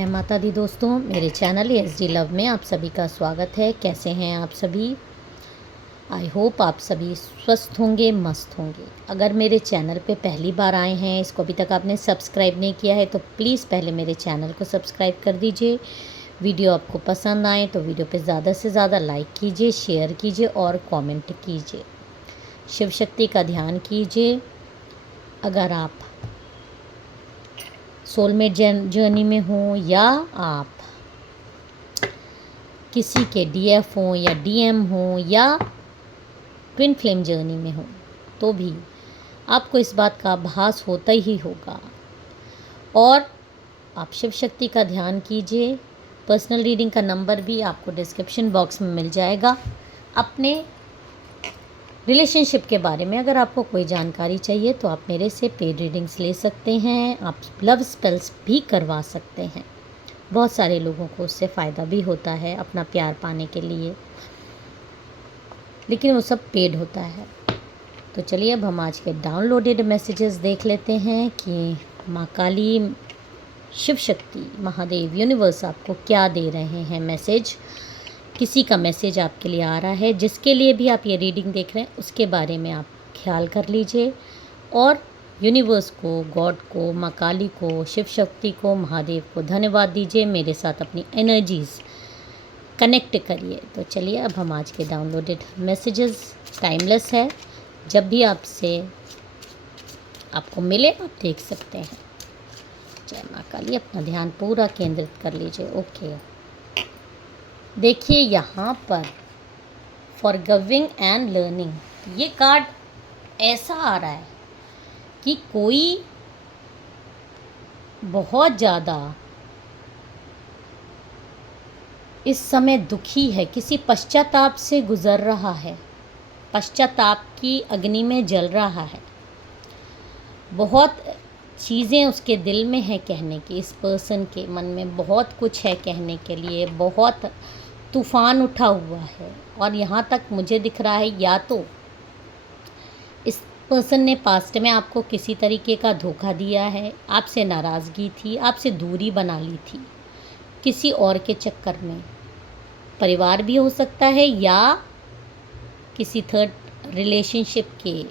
जय माता दी दोस्तों, मेरे चैनल एसडी लव में आप सभी का स्वागत है। कैसे हैं आप सभी? आई होप आप सभी स्वस्थ होंगे, मस्त होंगे। अगर मेरे चैनल पे पहली बार आए हैं, इसको अभी तक आपने सब्सक्राइब नहीं किया है तो प्लीज़ पहले मेरे चैनल को सब्सक्राइब कर दीजिए। वीडियो आपको पसंद आए तो वीडियो पे ज़्यादा से ज़्यादा लाइक कीजिए, शेयर कीजिए और कॉमेंट कीजिए। शिव शक्ति का ध्यान कीजिए। अगर आप सोलमेट जर्नी में हो या आप किसी के डीएफ हो या डीएम हो या ट्विन फ्लेम जर्नी में हो तो भी आपको इस बात का आभास होता ही होगा। और आप शिव शक्ति का ध्यान कीजिए। पर्सनल रीडिंग का नंबर भी आपको डिस्क्रिप्शन बॉक्स में मिल जाएगा। अपने रिलेशनशिप के बारे में अगर आपको कोई जानकारी चाहिए तो आप मेरे से पेड रीडिंग्स ले सकते हैं। आप लव स्पेल्स भी करवा सकते हैं। बहुत सारे लोगों को उससे फ़ायदा भी होता है अपना प्यार पाने के लिए, लेकिन वो सब पेड होता है। तो चलिए अब हम आज के डाउनलोडेड मैसेजेस देख लेते हैं कि माँ काली, शिव शक्ति, महादेव, यूनिवर्स आपको क्या दे रहे हैं मैसेज। किसी का मैसेज आपके लिए आ रहा है, जिसके लिए भी आप ये रीडिंग देख रहे हैं उसके बारे में आप ख्याल कर लीजिए और यूनिवर्स को, गॉड को, माँ काली को, शिव शक्ति को, महादेव को धन्यवाद दीजिए। मेरे साथ अपनी एनर्जीज़ कनेक्ट करिए। तो चलिए अब हम आज के डाउनलोडेड मैसेजेस, टाइमलेस है, जब भी आपसे आपको मिले आप देख सकते हैं। जय माँ काली, अपना ध्यान पूरा केंद्रित कर लीजिए। ओके, देखिए यहाँ पर फॉरगिविंग एंड लर्निंग, ये कार्ड ऐसा आ रहा है कि कोई बहुत ज़्यादा इस समय दुखी है, किसी पश्चाताप से गुज़र रहा है, पश्चाताप की अग्नि में जल रहा है। बहुत चीज़ें उसके दिल में है कहने की, इस पर्सन के मन में बहुत कुछ है कहने के लिए, बहुत तूफ़ान उठा हुआ है। और यहाँ तक मुझे दिख रहा है या तो इस पर्सन ने पास्ट में आपको किसी तरीके का धोखा दिया है, आपसे नाराज़गी थी, आपसे दूरी बना ली थी किसी और के चक्कर में। परिवार भी हो सकता है या किसी थर्ड रिलेशनशिप के,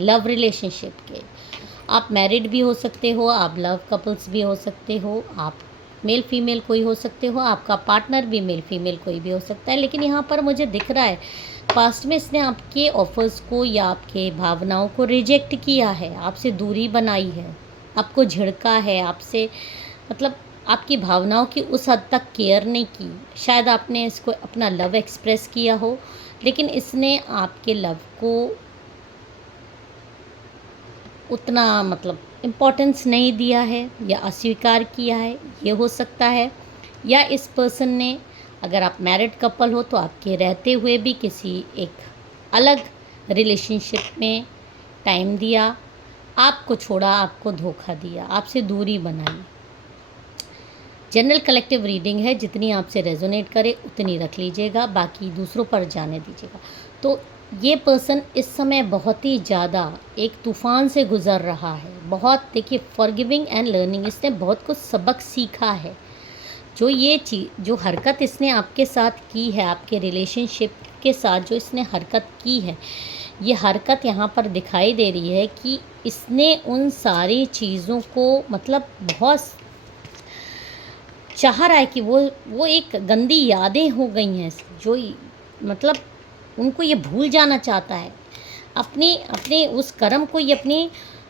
लव रिलेशनशिप के। आप मैरिड भी हो सकते हो, आप लव कपल्स भी हो सकते हो, आप मेल फीमेल कोई हो सकते हो, आपका पार्टनर भी मेल फीमेल कोई भी हो सकता है। लेकिन यहाँ पर मुझे दिख रहा है पास्ट में इसने आपके ऑफर्स को या आपके भावनाओं को रिजेक्ट किया है, आपसे दूरी बनाई है, आपको झिड़का है, आपसे मतलब आपकी भावनाओं की उस हद तक केयर नहीं की। शायद आपने इसको अपना लव एक्सप्रेस किया हो, लेकिन इसने आपके लव को उतना मतलब इम्पोर्टेंस नहीं दिया है या अस्वीकार किया है, ये हो सकता है। या इस पर्सन ने, अगर आप मैरिड कपल हो तो आपके रहते हुए भी किसी एक अलग रिलेशनशिप में टाइम दिया, आपको छोड़ा, आपको धोखा दिया, आपसे दूरी बनाई। जनरल कलेक्टिव रीडिंग है, जितनी आपसे रेजोनेट करे उतनी रख लीजिएगा, बाकी दूसरों पर जाने दीजिएगा। तो ये पर्सन इस समय बहुत ही ज़्यादा एक तूफ़ान से गुज़र रहा है। बहुत, देखिए, फॉरगिविंग एंड लर्निंग, इसने बहुत कुछ सबक सीखा है। जो ये चीज़, जो हरकत इसने आपके साथ की है, आपके रिलेशनशिप के साथ जो इसने हरकत की है, ये हरकत यहाँ पर दिखाई दे रही है कि इसने उन सारी चीज़ों को मतलब बहुत चाह रहा है कि वो एक गंदी यादें हो गई हैं जो मतलब उनको ये भूल जाना चाहता है। अपने उस कर्म को ये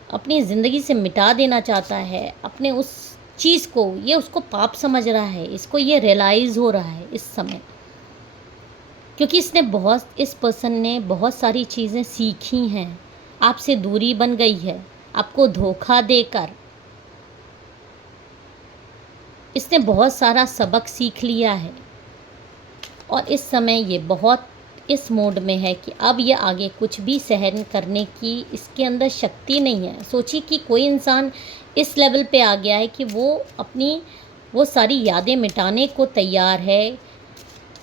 अपनी ज़िंदगी से मिटा देना चाहता है। अपने उस चीज़ को ये उसको पाप समझ रहा है, इसको ये रियलाइज़ हो रहा है इस समय, क्योंकि इस पर्सन ने बहुत सारी चीज़ें सीखी हैं। आपसे दूरी बन गई है, आपको धोखा देकर इसने बहुत सारा सबक सीख लिया है। और इस समय ये बहुत इस मोड में है कि अब ये आगे कुछ भी सहन करने की इसके अंदर शक्ति नहीं है। सोचिए कि कोई इंसान इस लेवल पे आ गया है कि वो सारी यादें मिटाने को तैयार है,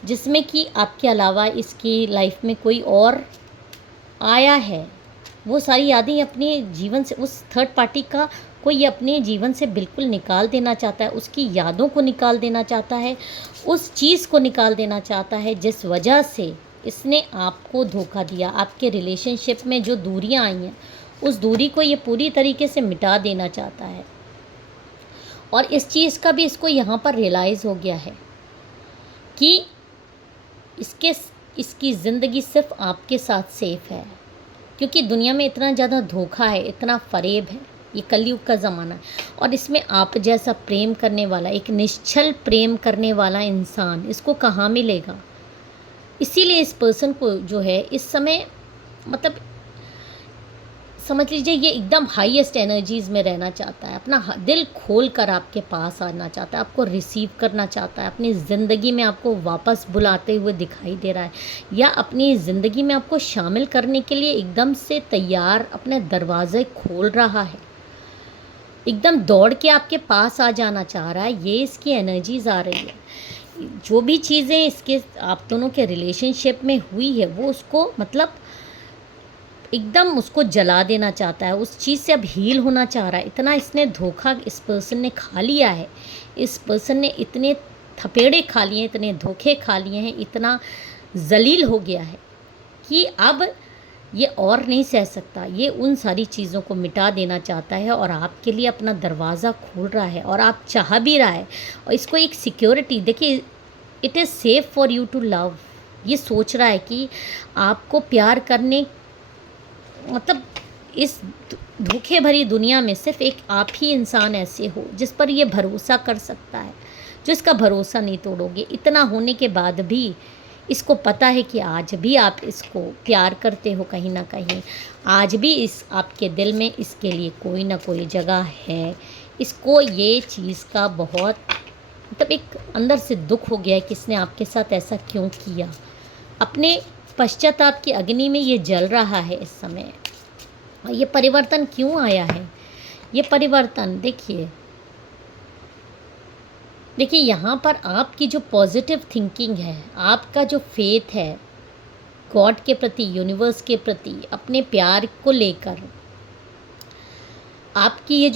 जिसमें कि आपके अलावा इसकी लाइफ में कोई और आया है। वो सारी यादें अपने जीवन से, उस थर्ड पार्टी का कोई अपने जीवन से बिल्कुल निकाल देना चाहता है, उसकी यादों को निकाल देना चाहता है, उस चीज़ को निकाल देना चाहता है जिस वजह से इसने आपको धोखा दिया। आपके रिलेशनशिप में जो दूरियां आई हैं, उस दूरी को ये पूरी तरीके से मिटा देना चाहता है। और इस चीज़ का भी इसको यहाँ पर रियलाइज़ हो गया है कि इसकी ज़िंदगी सिर्फ आपके साथ सेफ है, क्योंकि दुनिया में इतना ज़्यादा धोखा है, इतना फरेब है, ये कलयुग का ज़माना है। और इसमें आप जैसा प्रेम करने वाला, एक निश्चल प्रेम करने वाला इंसान इसको कहाँ मिलेगा। इसीलिए इस पर्सन को जो है इस समय मतलब समझ लीजिए ये एकदम हाईएस्ट एनर्जीज़ में रहना चाहता है, अपना दिल खोल कर आपके पास आना चाहता है, आपको रिसीव करना चाहता है, अपनी ज़िंदगी में आपको वापस बुलाते हुए दिखाई दे रहा है, या अपनी ज़िंदगी में आपको शामिल करने के लिए एकदम से तैयार अपने दरवाज़े खोल रहा है, एकदम दौड़ के आपके पास आ जाना चाह रहा है। ये इसकी एनर्जीज़ आ रही है। जो भी चीज़ें इसके आप दोनों के रिलेशनशिप में हुई है वो उसको मतलब एकदम उसको जला देना चाहता है, उस चीज़ से अब हील होना चाह रहा है। इतना इसने धोखा इस पर्सन ने खा लिया है, इस पर्सन ने इतने थपेड़े खा लिए, इतने धोखे खा लिए हैं, इतना जलील हो गया है कि अब ये और नहीं सह सकता। ये उन सारी चीज़ों को मिटा देना चाहता है और आपके लिए अपना दरवाज़ा खोल रहा है, और आप चाह भी रहा है। और इसको एक सिक्योरिटी, देखिए, it is safe for you to love. ये सोच रहा है कि आपको प्यार करने मतलब इस धोखे भरी दुनिया में सिर्फ एक आप ही इंसान ऐसे हो जिस पर ये भरोसा कर सकता है, जो इसका भरोसा नहीं तोड़ोगे। इतना होने के बाद भी इसको पता है कि आज भी आप इसको प्यार करते हो, कहीं ना कहीं आज भी इस आपके दिल में इसके लिए कोई ना कोई जगह है। इसको ये चीज़ का बहुत मतलब एक अंदर से दुख हो गया है कि इसने आपके साथ ऐसा क्यों किया। अपने पश्चाताप की अग्नि में ये जल रहा है इस समय। और ये परिवर्तन क्यों आया है? ये परिवर्तन देखिए यहाँ पर आपकी जो पॉजिटिव थिंकिंग है, आपका जो फेथ है गॉड के प्रति, यूनिवर्स के प्रति, अपने प्यार को लेकर, आपकी ये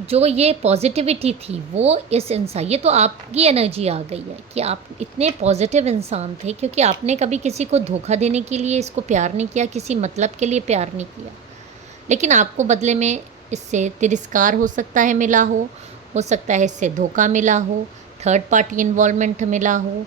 जो ये पॉजिटिविटी थी वो इस इंसान, ये तो आपकी एनर्जी आ गई है कि आप इतने पॉजिटिव इंसान थे, क्योंकि आपने कभी किसी को धोखा देने के लिए इसको प्यार नहीं किया, किसी मतलब के लिए प्यार नहीं किया। लेकिन आपको बदले में इससे तिरस्कार हो सकता है मिला हो सकता है इससे धोखा मिला हो, थर्ड पार्टी इन्वॉल्वमेंट मिला हो,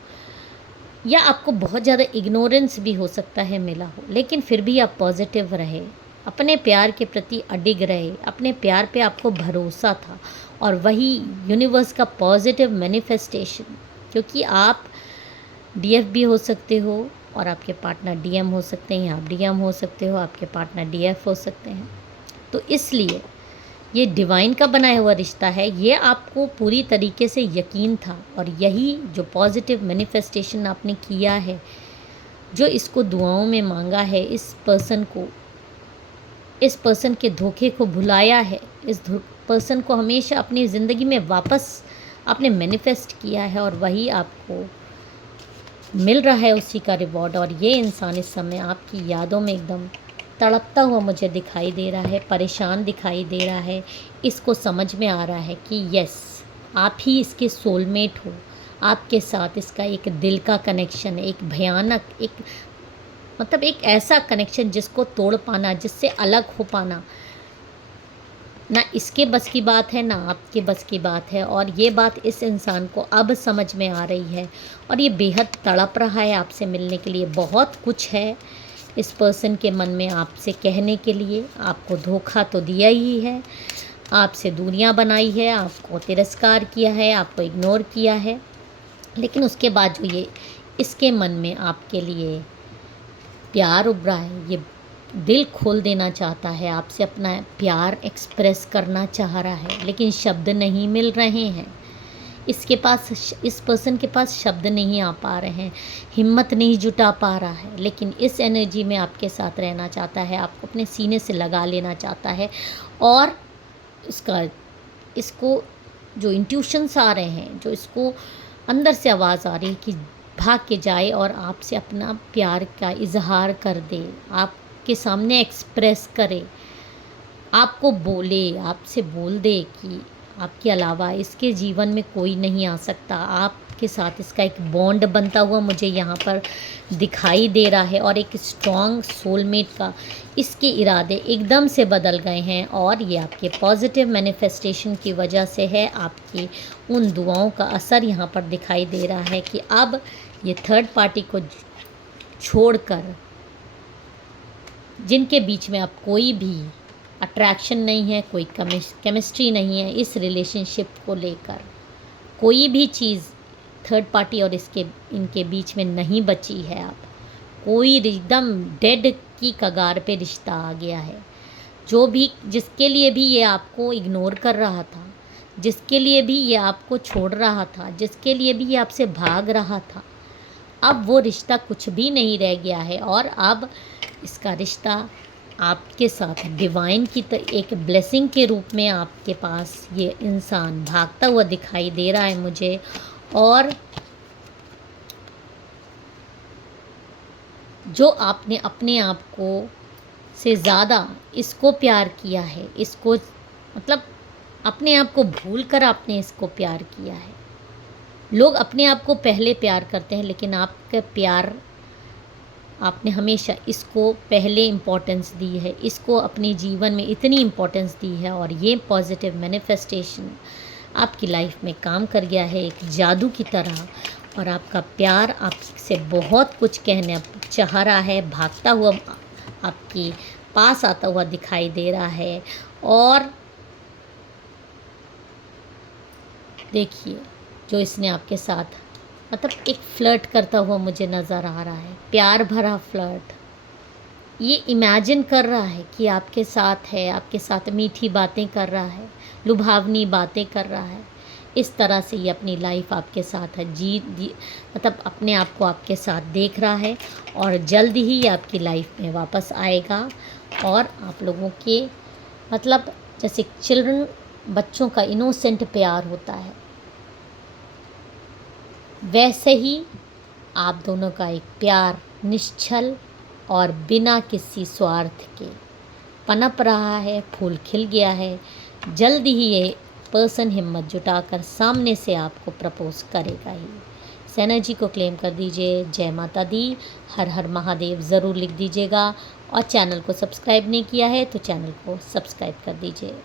या आपको बहुत ज़्यादा इग्नोरेंस भी हो सकता है मिला हो। लेकिन फिर भी आप पॉजिटिव रहे, अपने प्यार के प्रति अडिग रहे, अपने प्यार पे आपको भरोसा था, और वही यूनिवर्स का पॉजिटिव मैनिफेस्टेशन, क्योंकि आप डीएफ भी हो सकते हो और आपके पार्टनर डीएम हो सकते हैं, आप डीएम हो सकते हो, आपके पार्टनर डीएफ हो सकते हैं। तो इसलिए ये डिवाइन का बनाया हुआ रिश्ता है, ये आपको पूरी तरीके से यकीन था। और यही जो पॉजिटिव मैनिफेस्टेशन आपने किया है, जो इसको दुआओं में मांगा है, इस पर्सन के धोखे को भुलाया है, इस पर्सन को हमेशा अपनी ज़िंदगी में वापस आपने मैनिफेस्ट किया है, और वही आपको मिल रहा है उसी का रिवॉर्ड। और ये इंसान इस समय आपकी यादों में एकदम तड़पता हुआ मुझे दिखाई दे रहा है, परेशान दिखाई दे रहा है। इसको समझ में आ रहा है कि यस, आप ही इसके सोलमेट हो, आपके साथ इसका एक दिल का कनेक्शन है, एक भयानक, एक मतलब एक ऐसा कनेक्शन जिसको तोड़ पाना, जिससे अलग हो पाना ना इसके बस की बात है, ना आपके बस की बात है। और ये बात इस इंसान को अब समझ में आ रही है, और ये बेहद तड़प रहा है आपसे मिलने के लिए। बहुत कुछ है इस पर्सन के मन में आपसे कहने के लिए। आपको धोखा तो दिया ही है, आपसे दूरियां बनाई है, आपको तिरस्कार किया है, आपको इग्नोर किया है, लेकिन उसके बाद जो ये इसके मन में आपके लिए प्यार उभरा है, ये दिल खोल देना चाहता है, आपसे अपना प्यार एक्सप्रेस करना चाह रहा है, लेकिन शब्द नहीं मिल रहे हैं। इस पर्सन के पास शब्द नहीं आ पा रहे हैं, हिम्मत नहीं जुटा पा रहा है, लेकिन इस एनर्जी में आपके साथ रहना चाहता है, आपको अपने सीने से लगा लेना चाहता है। और इसको जो इंट्यूशंस आ रहे हैं, जो इसको अंदर से आवाज़ आ रही है कि भाग के जाए और आपसे अपना प्यार का इजहार कर दे, आपके सामने एक्सप्रेस करे, आपको बोले, आपसे बोल दे कि आपके अलावा इसके जीवन में कोई नहीं आ सकता, आपके साथ इसका एक बॉन्ड बनता हुआ मुझे यहाँ पर दिखाई दे रहा है, और एक स्ट्रॉन्ग सोलमेट का इसके इरादे एकदम से बदल गए हैं, और ये आपके पॉजिटिव मैनिफेस्टेशन की वजह से है। आपकी उन दुआओं का असर यहाँ पर दिखाई दे रहा है कि अब ये थर्ड पार्टी को छोड़कर, जिनके बीच में अब कोई भी अट्रैक्शन नहीं है, कोई केमिस्ट्री नहीं है, इस रिलेशनशिप को लेकर कोई भी चीज़ थर्ड पार्टी और इनके बीच में नहीं बची है। अब कोई एकदम डेड की कगार पे रिश्ता आ गया है। जो भी, जिसके लिए भी ये आपको इग्नोर कर रहा था, जिसके लिए भी ये आपको छोड़ रहा था, जिसके लिए भी ये आपसे भाग रहा था, अब वो रिश्ता कुछ भी नहीं रह गया है, और अब इसका रिश्ता आपके साथ डिवाइन की एक ब्लेसिंग के रूप में आपके पास ये इंसान भागता हुआ दिखाई दे रहा है मुझे। और जो आपने अपने आप को से ज़्यादा इसको प्यार किया है, इसको मतलब अपने आप को भूल कर आपने इसको प्यार किया है। लोग अपने आप को पहले प्यार करते हैं, लेकिन आपका प्यार, आपने हमेशा इसको पहले इम्पोर्टेंस दी है, इसको अपने जीवन में इतनी इम्पोर्टेंस दी है, और ये पॉजिटिव मैनिफेस्टेशन आपकी लाइफ में काम कर गया है एक जादू की तरह। और आपका प्यार आपसे बहुत कुछ कहने चाह रहा है, भागता हुआ आपके पास आता हुआ दिखाई दे रहा है। और देखिए, जो इसने आपके साथ मतलब एक फ्लर्ट करता हुआ मुझे नज़र आ रहा है, प्यार भरा फ्लर्ट। ये इमेजिन कर रहा है कि आपके साथ है, आपके साथ मीठी बातें कर रहा है, लुभावनी बातें कर रहा है। इस तरह से ये अपनी लाइफ आपके साथ है मतलब अपने आप को आपके साथ देख रहा है, और जल्द ही ये आपकी लाइफ में वापस आएगा। और आप लोगों के मतलब जैसे चिल्ड्रन, बच्चों का इनोसेंट प्यार होता है, वैसे ही आप दोनों का एक प्यार निश्चल और बिना किसी स्वार्थ के पनप रहा है, फूल खिल गया है। जल्द ही ये पर्सन हिम्मत जुटाकर सामने से आपको प्रपोज करेगा ही। इस एनर्जी को क्लेम कर दीजिए। जय माता दी, हर हर महादेव ज़रूर लिख दीजिएगा, और चैनल को सब्सक्राइब नहीं किया है तो चैनल को सब्सक्राइब कर दीजिए।